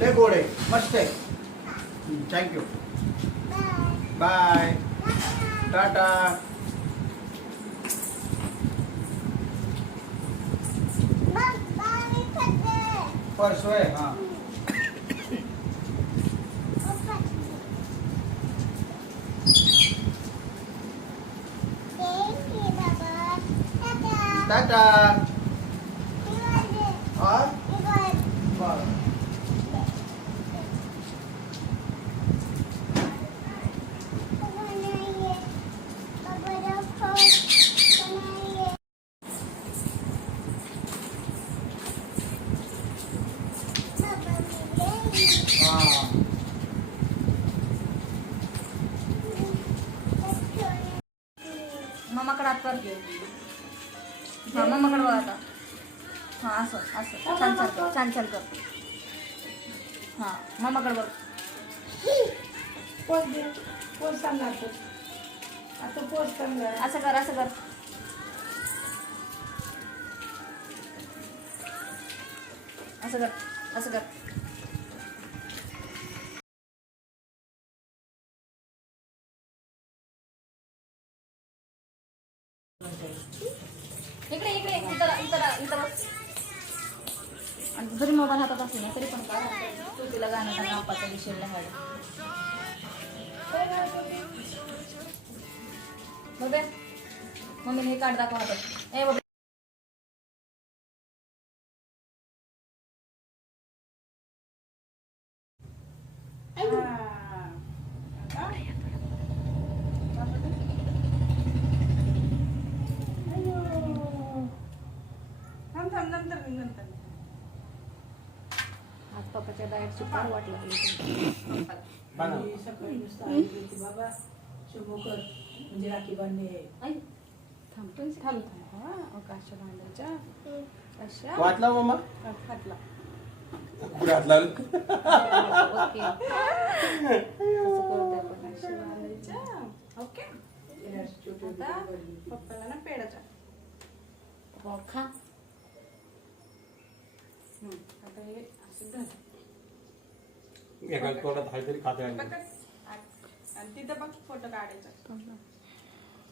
लय गोड आहे, मस्त आहे. Thank you, bye, Tata. पर्स होय. हां टाटा. मम्माकडे हात कर. हा मम्माकडे बघ आता. हा असं असं छान छान कर, छान छान कर. हा मम्माकडे बघ. पोच दे, पोच सांगणार तू आता, पोच सांगणार. असं कर, असं कर. असं कर, असं कर. इकडे इकडे इथं बस. आणि जरी मोबाईल हातात असले ना तरी पण तू तिला गाणं गाणं आपाचा विषय लहाड बघे. मम्मीने हे कार्ड दाखव हातात. ए बघ आज पप्पाच्या डाएटची फार वाट लागली. सकाळी नुसतं आई बोलते, बाबा शुभकर म्हणजे राखी बांधणे. थांबतो थांब थांब. कशा बांधायच्या कशा वाटला मम्मा, फाटला. कुठे हात लागला? Okay okay. आता पप्पाला ना पेडाचा खा. आता हे असं झालं. एका तोंडात हाय तरी खाते. आणि तिथं बघ फोटो काढायचा.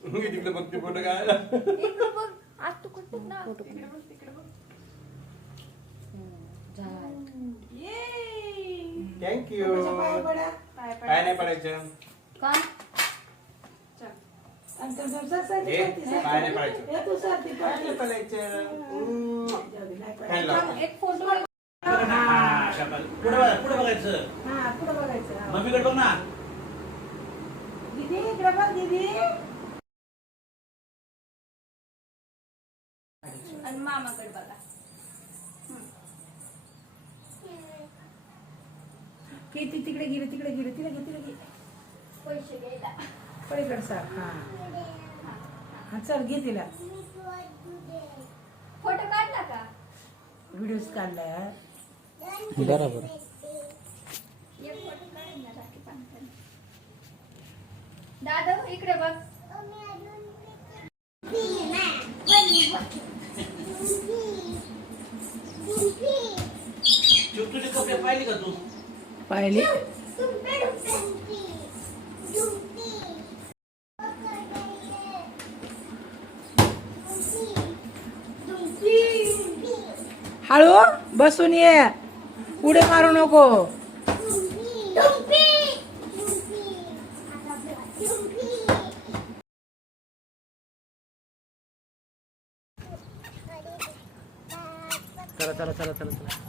तिकडे बघ ते फोटो काय. इकडे बघ. आज तू कुठे ना इकडे बघ, तिकडे बघ. थँक्यू. काय नाही पडायचं. का काय नाही पडायचं. एक फोटो पुढे बघायचं. मम्मीकडे बघ ना. दीदी इकडे बघ दीदी. आणि मामाकडे बघा. किती तिकडे गेले, तिकडे गेले, तिला घे, तिला घे. पैसे घ्यायला पलीकडे सर. हा चल घे तिला. फोटो काढला का? व्हिडिओ काढलाय. बरोबर. एक फोटो काढ ना राखी बांधताना. दादा इकडे बघ. तुझे कपडे पाहिली का तू? पाहिली. हळू बसून ये, पुढे मारू नको. चला चला चला चला चला.